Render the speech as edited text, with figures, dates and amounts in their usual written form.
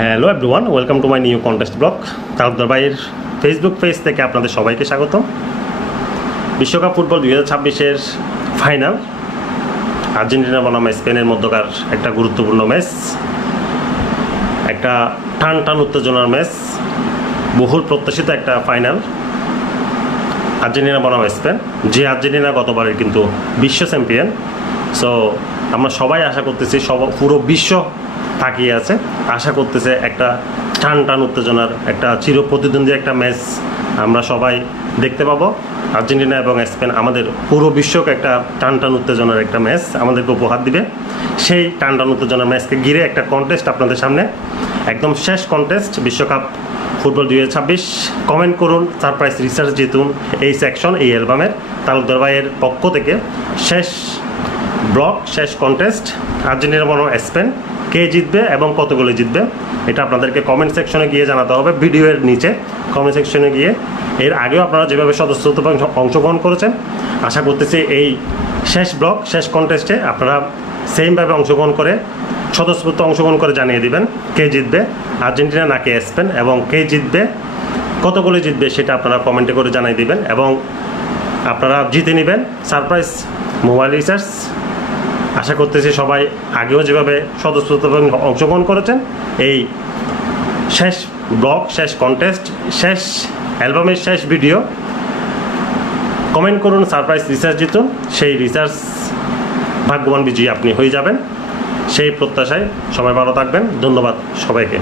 Hello everyone, welcome to my new contest blog. Talukdar ভাইয়ের Facebook page থেকে আপনাদের সবাইকে স্বাগতম। বিশ্বকাপ ফুটবল 2026-এর ফাইনাল আর্জেন্টিনা বনাম স্পেনের মধ্যকার একটা গুরুত্বপূর্ণ ম্যাচ, একটা টান টান উত্তেজনার ম্যাচ, বহুল প্রত্যাশিত একটা ফাইনাল। আর্জেন্টিনা বনাম স্পেন, যে আর্জেন্টিনা গতবারের কিন্তু বিশ্ব চ্যাম্পিয়ন। সো আমরা সবাই আশা করতেছি, পুরো বিশ্ব তাকিয়ে আছে, আশা করতেছে একটা টান টান উত্তেজনার একটা চিরপ্রতিদ্বন্দ্বী একটা ম্যাচ আমরা সবাই দেখতে পাবো। আর্জেন্টিনা এবং স্পেন আমাদের পুরো বিশ্বকে একটা টান টান উত্তেজনার একটা ম্যাচ আমাদেরকে উপহার দিবে। সেই টান টান উত্তেজনার ম্যাচকে ঘিরে একটা কন্টেস্ট আপনাদের সামনে, একদম শেষ কন্টেস্ট, বিশ্বকাপ ফুটবল 2026। কমেন্ট করুন, সারপ্রাইজ রিসার্চ জিতুন, এই সেকশন, এই অ্যালবামের তালুকদার ভাইয়ের পক্ষ থেকে শেষ ব্লগ, শেষ কন্টেস্ট আর্জেন্টিনা বনাম স্পেন। কে জিতবে এবং কত গোলে জিতবে এটা আপনাদেরকে কমেন্ট সেকশনে গিয়ে জানাতে হবে, ভিডিওর নিচে কমেন্ট সেকশনে গিয়ে। এর আগেও আপনারা যেভাবে স্বতঃস্ফূর্তভাবে অংশগ্রহণ করেছেন, আশা করতেছি এই শেষ ব্লগ, শেষ কন্টেস্টে আপনারা সেমভাবে অংশগ্রহণ করে, স্বতঃস্ফূর্ত অংশগ্রহণ করে জানিয়ে দিবেন কে জিতবে, আর্জেন্টিনা নাকি স্পেন, এবং কে জিতবে, কত গোলে জিতবে সেটা আপনারা কমেন্টে করে জানিয়ে দিবেন। এবং আপনারা জিতে নেবেন সারপ্রাইজ মোবাইল রিচার্জ। আশা করতেছি সবাই আগেও যেভাবে স্বতঃস্ফূর্তভাবে অংশগ্রহণ করেছেন, এই শেষ ব্লগ, শেষ কন্টেস্ট, শেষ অ্যালবামের শেষ ভিডিও, কমেন্ট করুন, সারপ্রাইজ রিসার্চ জিতুন। সেই রিসার্চ ভাগ্যবান বিজয়ী আপনি হয়ে যাবেন, সেই প্রত্যাশায় সবাই ভালো থাকবেন। ধন্যবাদ সবাইকে।